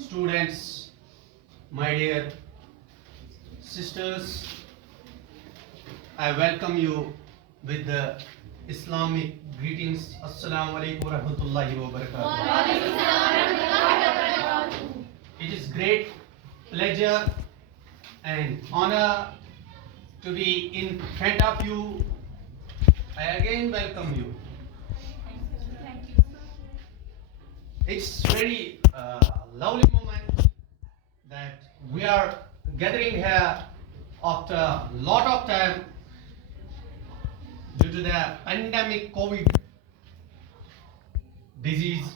students, my dear sisters, I welcome you with the Islamic greetings. Assalamu alaikum wa rahmatullahi wa barakatuh. It is great pleasure and honor to be in front of you. I again welcome you. It's very lovely moment that we are gathering here after a lot of time due to the pandemic COVID disease.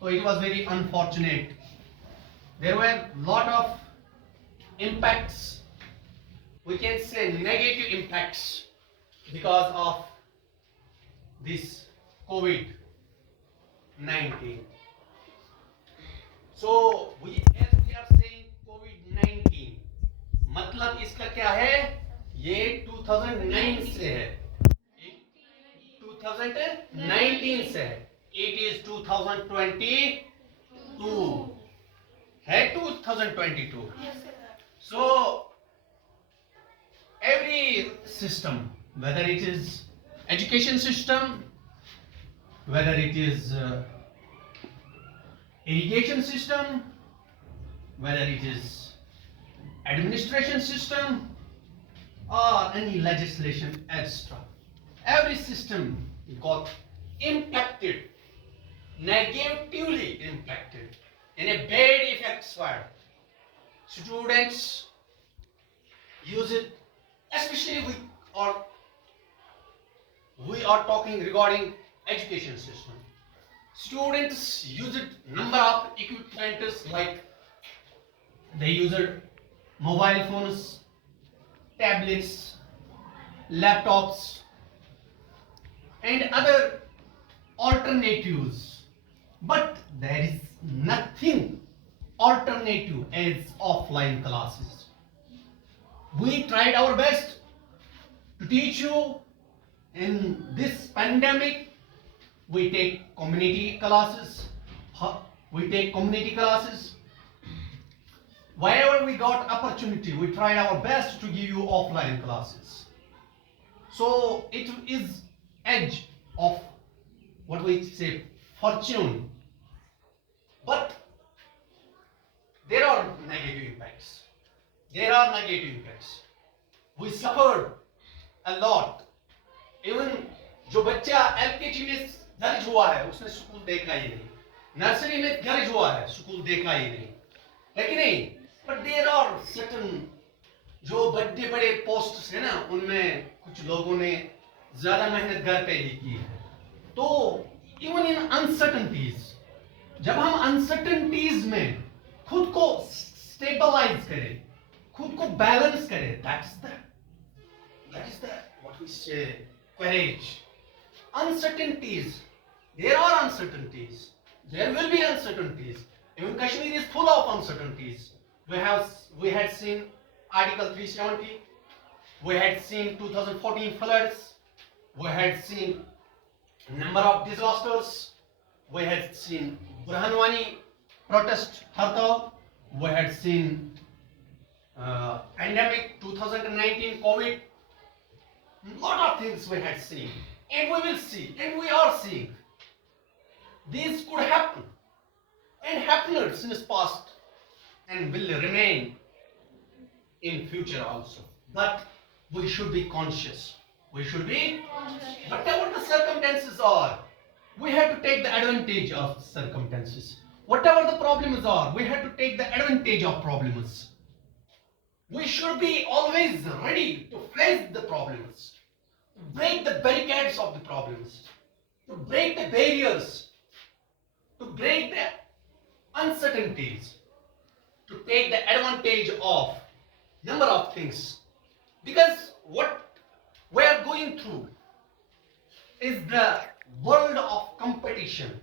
So it was very unfortunate. There were lot of impacts, we can say negative impacts, because of this COVID-19. So as we are saying COVID-19, मतलब इसका क्या है? ये 2009 से है, 2019 से है. It is 2022 है, 2022. So every system, whether it is education system, whether it is irrigation system, whether it is administration system or any legislation extra, every system got impacted, negatively impacted, in a bad effects word. Students use it, especially we are talking regarding education system. Students use it number of equipments, like they use it mobile phones, tablets, laptops, and other alternatives. But there is nothing alternative as offline classes. We tried our best to teach you in this pandemic. We take community classes. Wherever we got opportunity, we tried our best to give you offline classes. So it is edge of what we say fortune. But there are negative impacts. We suffered a lot. Even जो बच्चा LKG में दर्ज हुआ है, उसने school देखा ही नहीं. Nursery में दर्ज हुआ है, स्कूल देखा ही नहीं, है कि नहीं? But there are certain जो बड़े बड़े पोस्ट्स है ना, उनमें कुछ लोगों ने ज्यादा मेहनत घर पे ही की है. तो even in uncertainties, जब हम uncertainties में खुद को stabilize करें, खुद को balance करें, that is the what we say courage. Uncertainties, there are uncertainties, there will be uncertainties. Even Kashmir is full of uncertainties. We had seen Article 370, we had seen 2014 floods, we had seen number of disasters, we had seen Burhanwani protest hartal, we had seen pandemic 2019 COVID. Lot of things we had seen, and we will see, and we are seeing. These could happen and happened since past and will remain in future also. But we should be conscious. Whatever the circumstances are, we have to take the advantage of circumstances. Whatever the problems are, we have to take the advantage of problems. We should be always ready to face the problems, to break the barricades of the problems, to break the barriers, to break the uncertainties, to take the advantage of number of things. Because what we are going through is the world of competition.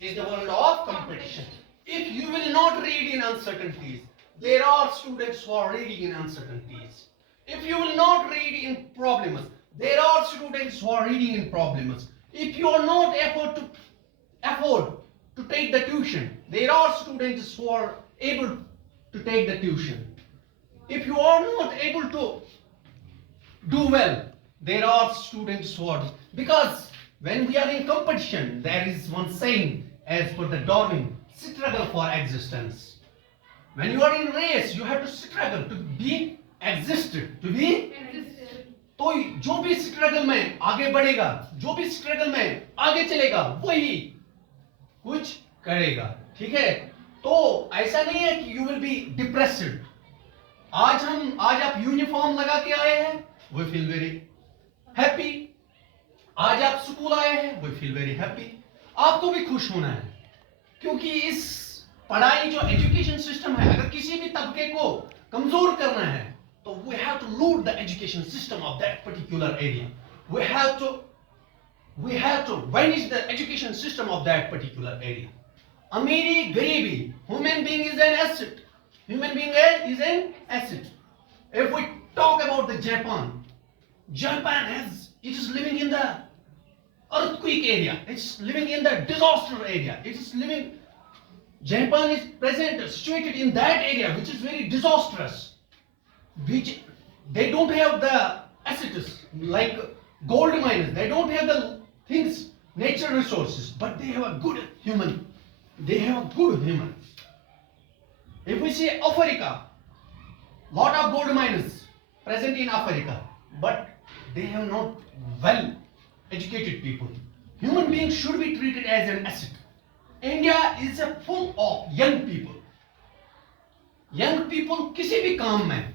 If you will not read in uncertainties, there are students who are reading in uncertainties. If you will not read in problems, there are students who are reading in problems. If you are not able to afford to take the tuition. There are students who are able to take the tuition. If you are not able to do well, there are students who are, because when we are in competition, there is one saying as per the Darwin, struggle for existence. When you are in race, you have to struggle to be existed, to be. तो जो भी struggle में आगे बढ़ेगा, जो भी struggle में आगे चलेगा, वही कुछ करेगा. ठीक है? तो ऐसा नहीं है कि यू विल बी डिप्रेस्ड. आज आप यूनिफॉर्म लगा के आए हैं, वी फील वेरी हैप्पी. आज आप स्कूल आए हैं, वी फील वेरी हैप्पी. आपको भी खुश होना है, क्योंकि इस पढ़ाई जो एजुकेशन सिस्टम है, अगर किसी भी तबके को कमजोर करना है, तो we have to loot the education system of that particular area. We have to vanish the education system of that particular area. Amiri, garibi, human being is an asset. Human being is an asset. If we talk about the Japan it is living in the earthquake area. It's living in the disaster area. Japan is situated in that area which is very disastrous. Which they don't have the assets like gold mines, they don't have the things, natural resources, but they have a good human. If we see Africa, lot of gold mines present in Africa, but they have not well educated people. Human beings should be treated as an asset. India is full of young people. Young people किसी भी काम में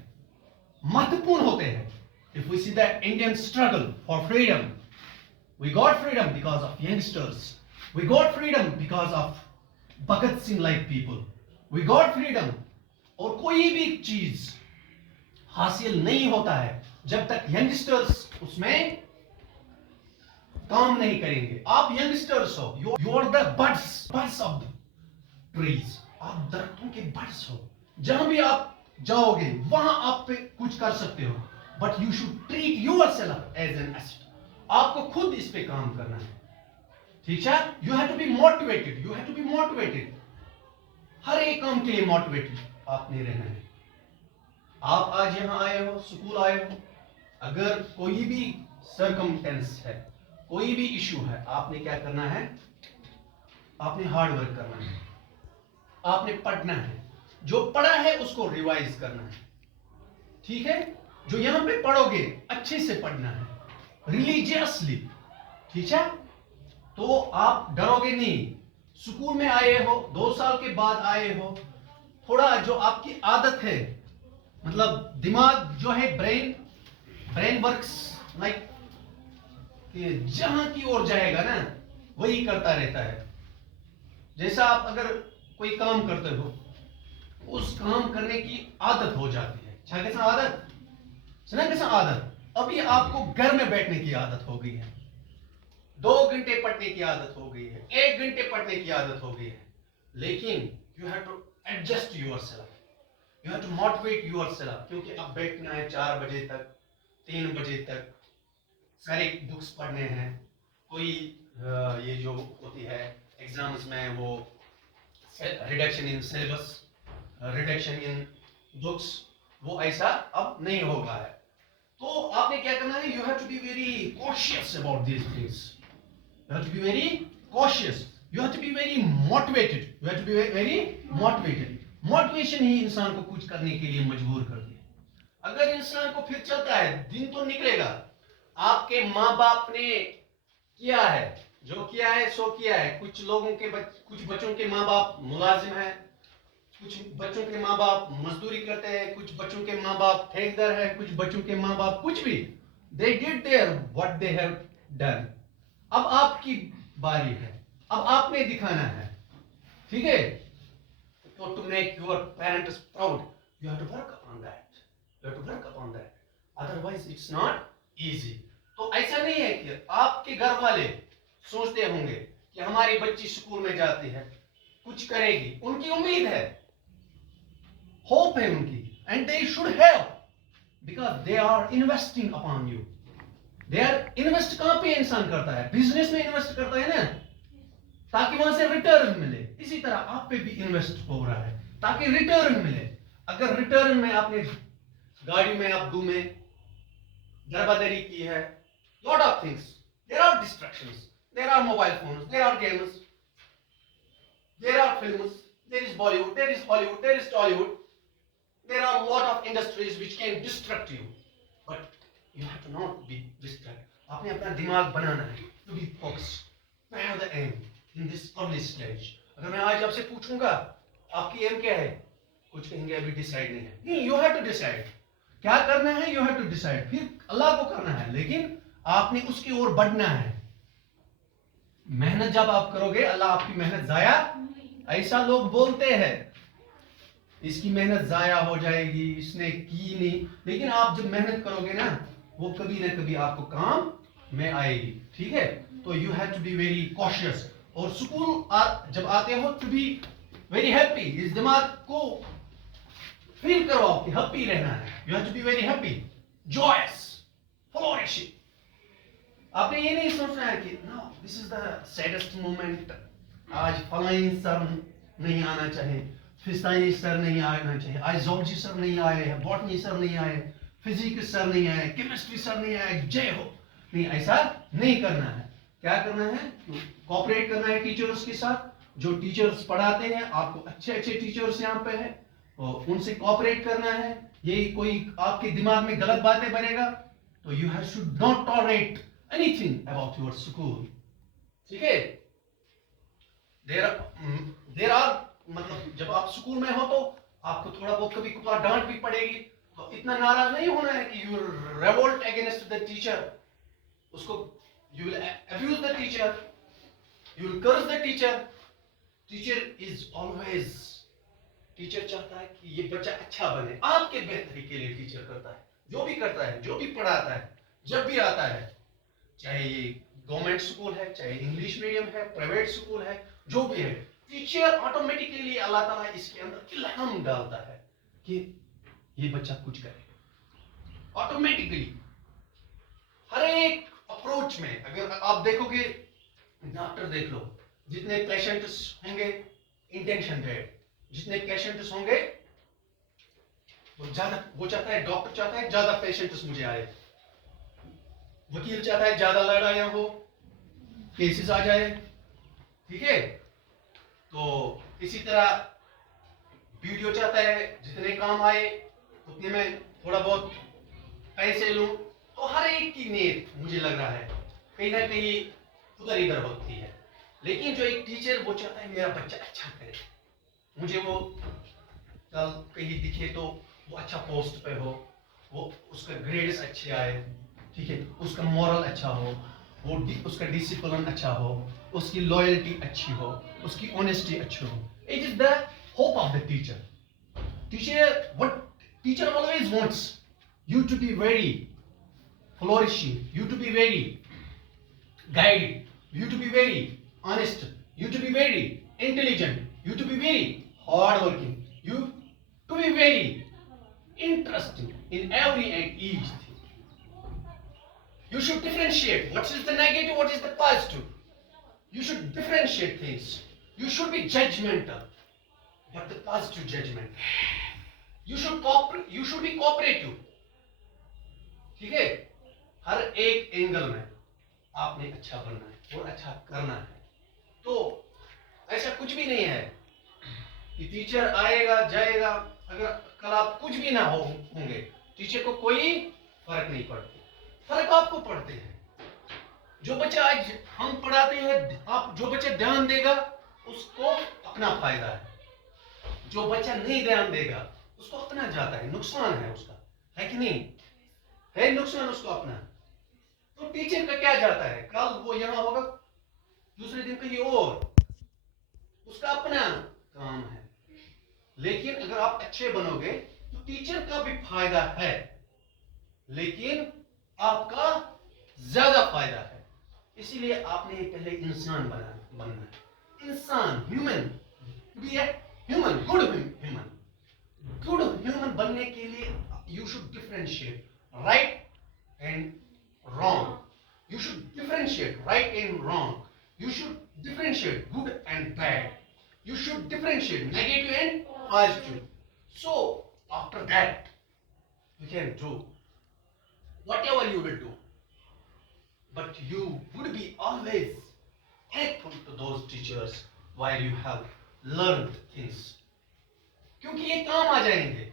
महत्वपूर्ण होते हैं. If we see the Indian struggle for freedom, we got freedom because of youngsters. We got freedom because of Bhagat Singh like people. We got freedom. और कोई भी चीज हासिल नहीं होता है जब तक यंगस्टर्स उसमें काम नहीं करेंगे. आप यंगस्टर्स हो, you are the buds of the trees. आप दरख्तों के buds हो. जहां भी आप जाओगे वहां आप पे कुछ कर सकते हो, but you should treat yourself as an asset. आपको खुद इस पे काम करना है. ठीक है? You have to be motivated. हर एक काम के लिए मोटिवेटेड आपने रहना है. आप आज यहां आए हो, स्कूल आए हो, अगर कोई भी सर्कमस्टेंस है, कोई भी इश्यू है, आपने क्या करना है? आपने हार्ड वर्क करना है, आपने पढ़ना है. जो पढ़ा है उसको रिवाइज करना है. ठीक है? जो यहां पे पढ़ोगे अच्छे से पढ़ना है, रिलीजियसली. ठीक है? तो आप डरोगे नहीं. स्कूल में आए हो, 2 साल के बाद आए हो, थोड़ा जो आपकी आदत है, मतलब दिमाग जो है, ब्रेन वर्क्स लाइक कि जहां की ओर जाएगा ना वही करता रहता है. जैसा आप अगर कोई काम करते हो, उस काम करने की आदत हो जाती है. कैसा आदत? अभी आपको घर में बैठने की आदत हो गई है, 2 घंटे पढ़ने की आदत हो गई है, 1 घंटे पढ़ने की आदत हो गई है. लेकिन you have to adjust yourself, you have to motivate yourself, क्योंकि अब बैठना है 4 बजे तक, 3 बजे तक, सारे बुक्स पढ़ने हैं. कोई ये जो होती है एग्जाम्स में, वो reduction in syllabus, reduction in books, वो ऐसा अब नहीं होगा है. तो आपने क्या करना है? You have to be very cautious about these things. You have to be very cautious. You have to be very motivated. Motivation ही इंसान को कुछ करने के लिए मजबूर करती है. अगर इंसान को फिर चलता है, दिन तो निकलेगा. आपके माँ बाप ने किया है, जो किया है सो किया है. कुछ बच्चों के माँ बाप मुलाजिम है, कुछ बच्चों के माँ बाप मजदूरी करते हैं, कुछ बच्चों के माँ बाप ठेकेदार है, कुछ बच्चों के माँ बाप कुछ भी. They did their what they have done. अब आपकी बारी है, अब आपने दिखाना है. ठीक है? तो to make your parents proud, you have to work upon that. Otherwise it's not easy. तो ऐसा नहीं है कि आपके घर वाले सोचते होंगे कि हमारी बच्ची स्कूल में जाती है, कुछ करेगी. उनकी उम्मीद है, होप है उनकी, and they should have, because they are investing upon you. They are invest कहां पे इंसान करता है? बिजनेस में इन्वेस्ट करता है ना. ताकि वहां से रिटर्न मिले। इसी तरह आप पे भी इन्वेस्ट हो रहा है ताकि रिटर्न मिले। अगर रिटर्न में आपने गाड़ी में आप में दरबादरी की है, lot of things, there are distractions, there are mobile phones, there are games, there are films, there is Bollywood, there is Hollywood, there is Tollywood, there are a lot of industries which can distract you, but you have to not be distracted. आपने अपना दिमाग बनाना है, to be focused, to have the aim in this early stage. अगर मैं आज आपसे पूछूंगा आपकी एम क्या है, कुछ कहेंगे अभी डिसाइड नहीं है। नहीं, you have to decide क्या करना है, you have to decide। फिर अल्लाह को करना है, लेकिन आपने उसकी ओर बढ़ना है। मेहनत जब आप करोगे, अल्लाह आपकी मेहनत जाया, ऐसा लोग बोलते हैं इसकी मेहनत जाया हो जाएगी, इसने की नहीं, लेकिन आप जब मेहनत करोगे ना, वो कभी ना कभी आपको काम में आएगी। ठीक है, तो you have to be very cautious. और स्कूल जब आते हो टू बी वेरी हैप्पी। इस दिमाग को फील करो कि हैप्पी रहना है। You have to be very happy, joyous, flourishing. आपने ये नहीं सोचना है कि no this is the saddest moment, आज फलानी सर नहीं आना चाहिए, फिस्तानी सर नहीं आना चाहिए, आज जोलॉजी सर नहीं आए हैं, बॉटनी सर नहीं आए, फिजिक्स सर नहीं आए, केमिस्ट्री सर नहीं आए, जय हो। नहीं, ऐसा नहीं करना है। क्या करना है, कोऑपरेट करना है टीचर्स के साथ। जो टीचर्स पढ़ाते हैं, आपको अच्छे अच्छे टीचर्स यहाँ पे हैं, और उनसे कोऑपरेट करना है। ये कोई आपके दिमाग में गलत बातें बनेगा तो you have should not tolerate anything about your school. ठीक है, देर आर मतलब जब आप स्कूल में हो तो आपको थोड़ा बहुत कभी कभार डांट भी पड़ेगी, तो इतना नाराज नहीं होना है कि you will revolt against the teacher. उसको you will abuse the teacher, you will curse the teacher. Teacher is always, teacher चाहता है कि ये बच्चा अच्छा बने, आपके बेहतरी के लिए टीचर करता है। जो भी करता है, जो भी पढ़ाता है, जब भी आता है, चाहे ये गवर्नमेंट स्कूल है, चाहे इंग्लिश मीडियम है, प्राइवेट स्कूल है, जो भी है, टीचर ऑटोमेटिकली अल्लाह ताला इसके अंदर इल्हाम डालता है कि ये बच्चा कुछ करे ऑटोमेटिकली। हर एक अप्रोच में अगर आप देखोगे, डॉक्टर देख लो, जितने पेशेंट्स होंगे इंटेंशन रेट, जितने पेशेंट्स होंगे वो ज्यादा, वो चाहता है, डॉक्टर चाहता है ज्यादा पेशेंट्स मुझे आए, वकील चाहता है ज्यादा लड़ाइयां हो, केसेस आ जाए। ठीक है, तो इसी तरह वीडियो चाहता है जितने काम आए उतने में थोड़ा बहुत पैसे लूं। तो हर एक की नीयत मुझे लग रहा है कहीं ना कहीं उधर इधर होती है। लेकिन जो एक टीचर वो चाहता है मेरा बच्चा अच्छा करे, मुझे वो कल कहीं दिखे तो वो अच्छा पोस्ट पे हो, वो उसका ग्रेड्स अच्छे आए, ठीक है, उसका मॉरल अच्छा हो, वो उसका डिसिप्लिन अच्छा हो, उसकी लॉयल्टी अच्छी हो, उसकी ऑनेस्टी अच्छी हो। It is the hope of the teacher. Teacher always wants you to be very flourishing, you to be very guided, you to be very honest, you to be very intelligent, you to be very hardworking, you to be very interesting in every and each thing. You should differentiate what is the negative, what is the positive. You should differentiate things. You should be judgmental, but the positive judgment. You should be cooperative. ठीक है, हर एक angle में आपने अच्छा बनना है और अच्छा करना है। तो ऐसा कुछ भी नहीं है कि टीचर आएगा जाएगा, अगर कल आप कुछ भी ना होंगे, टीचर को कोई फर्क नहीं पड़ती। फर्क आपको पड़ते हैं। जो बच्चा आज हम पढ़ाते हैं, आप जो बच्चा ध्यान देगा उसको अपना फायदा है, जो बच्चा नहीं ध्यान देगा उसको अपना जाता है, नुकसान है उसका, है कि नहीं? है नुकसान उसको अपना। तो टीचर का क्या जाता है, कल वो यहां होगा, दूसरे दिन कहीं और, उसका अपना काम है। लेकिन अगर आप अच्छे बनोगे तो टीचर का भी फायदा है, लेकिन आपका ज्यादा फायदा है। इसीलिए आपने पहले इंसान बनना है। इंसान, human, be a human, good human. Good human बनने के लिए you should differentiate right and wrong. You should differentiate right and wrong. You should differentiate differentiate good and bad. You should differentiate negative and positive. So after that, you can do whatever you will do. But you would be always thankful to those teachers while you have learned things. क्योंकि ये काम आ जाएंगे.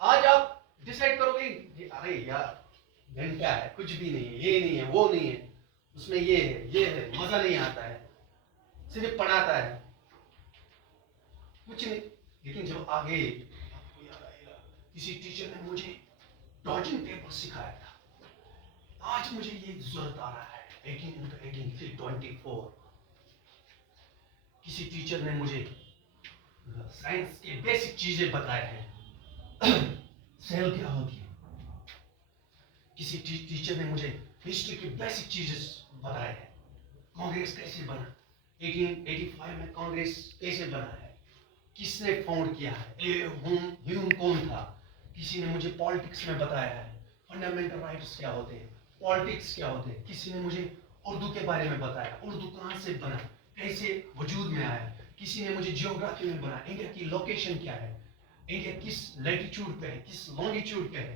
आज आप decide करोगे कि अरे यार घंटा है, कुछ भी नहीं है, ये नहीं है, वो नहीं है, उसमें ये है, मजा नहीं आता है, सिर्फ पढ़ाता है, कुछ नहीं. लेकिन जब आगे आपको याद आएगा किसी टीचर ने मुझे डॉजिंग टेबल सिखाया था, आज मुझे ये जरूरत आ रहा है 18 into 18 फिर 24. किसी टीचर ने मुझे साइंस के बेसिक चीजें बताए हैं, सेल क्या होती है. किसी टीचर ने मुझे हिस्ट्री की बेसिक चीजें बताए हैं, कांग्रेस कैसे बना, 1885 में कांग्रेस कैसे बना है, किसने फाउंड किया है, ह्यूम कौन था. किसी ने मुझे पॉलिटिक्स में बताया है, फंडामेंटल राइट्स क्या होते हैं, पॉलिटिक्स क्या होते हैं. किसी ने मुझे उर्दू के बारे में बताया, उर्दू कहाँ से बना, कैसे वजूद में आया. किसी ने मुझे जियोग्राफी में बनाया, इंडिया की लोकेशन क्या है, इंडिया किस लैटिट्यूड पे है, किस लॉन्गिट्यूड पे है,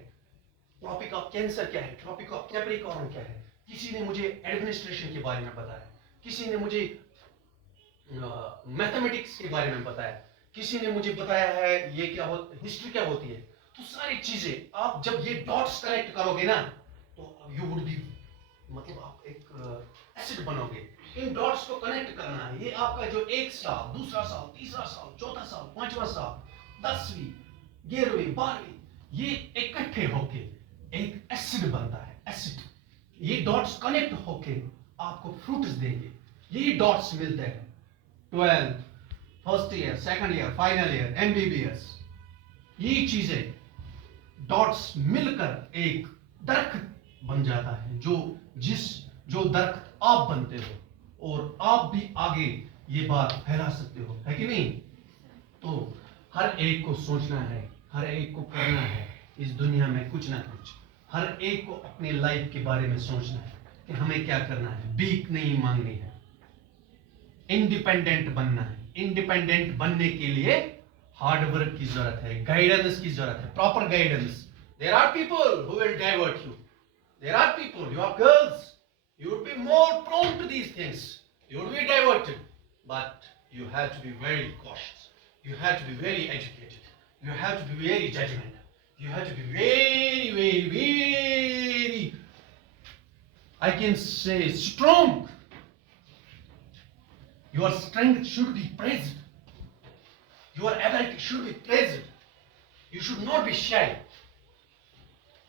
ट्रॉपिक ऑफ कैंसर क्या है, ट्रॉपिक ऑफ कैप्रिकॉर्न क्या है. किसी ने मुझे एडमिनिस्ट्रेशन के बारे में बताया, किसी ने मुझे मैथमेटिक्स के बारे में बताया, किसी ने मुझे बताया है ये क्या हिस्ट्री क्या होती है. तो सारी चीजें आप जब ये डॉट्स कनेक्ट करोगे ना तो यू वुड बी, मतलब आप एक एसिड बनोगे. इन डॉट्स को कनेक्ट करना है. ये आपका जो एक साल, दूसरा साल, तीसरा साल, चौथा साल, पांचवा साल, 10वीं, 11वीं, 12वीं, ये इकट्ठे होके एक एसिड बनता है. एसिड, ये डॉट्स कनेक्ट होके आपको फ्रूट्स देंगे. ये डॉट्स मिलते हैं 12, first year, second year, final year, MBBS. ये चीजें डॉट्स मिलकर एक दरख्त बन जाता है, जो दरख्त आप बनते हो, और आप भी आगे ये बात फैला सकते हो, है कि नहीं. तो हर एक को सोचना है, हर एक को करना है इस दुनिया में कुछ ना कुछ. हर एक को अपने लाइफ के बारे में सोचना है कि हमें क्या करना है. भीख नहीं मांगनी है, इंडिपेंडेंट बनना है. इंडिपेंडेंट बनने के लिए हार्ड वर्क की जरूरत है, गाइडेंस की जरूरत है, proper guidance. There are people who will divert you. There are people, you are girls, you would be more prone to these things, you would be diverted, but you have to be very cautious, you have to be very educated, you have to be very judgmental, you have to be very, I can say strong. Your strength should be praised, your ability should be praised, you should not be shy.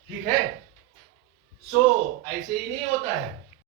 ठीक है. So ऐसे ही नहीं होता है.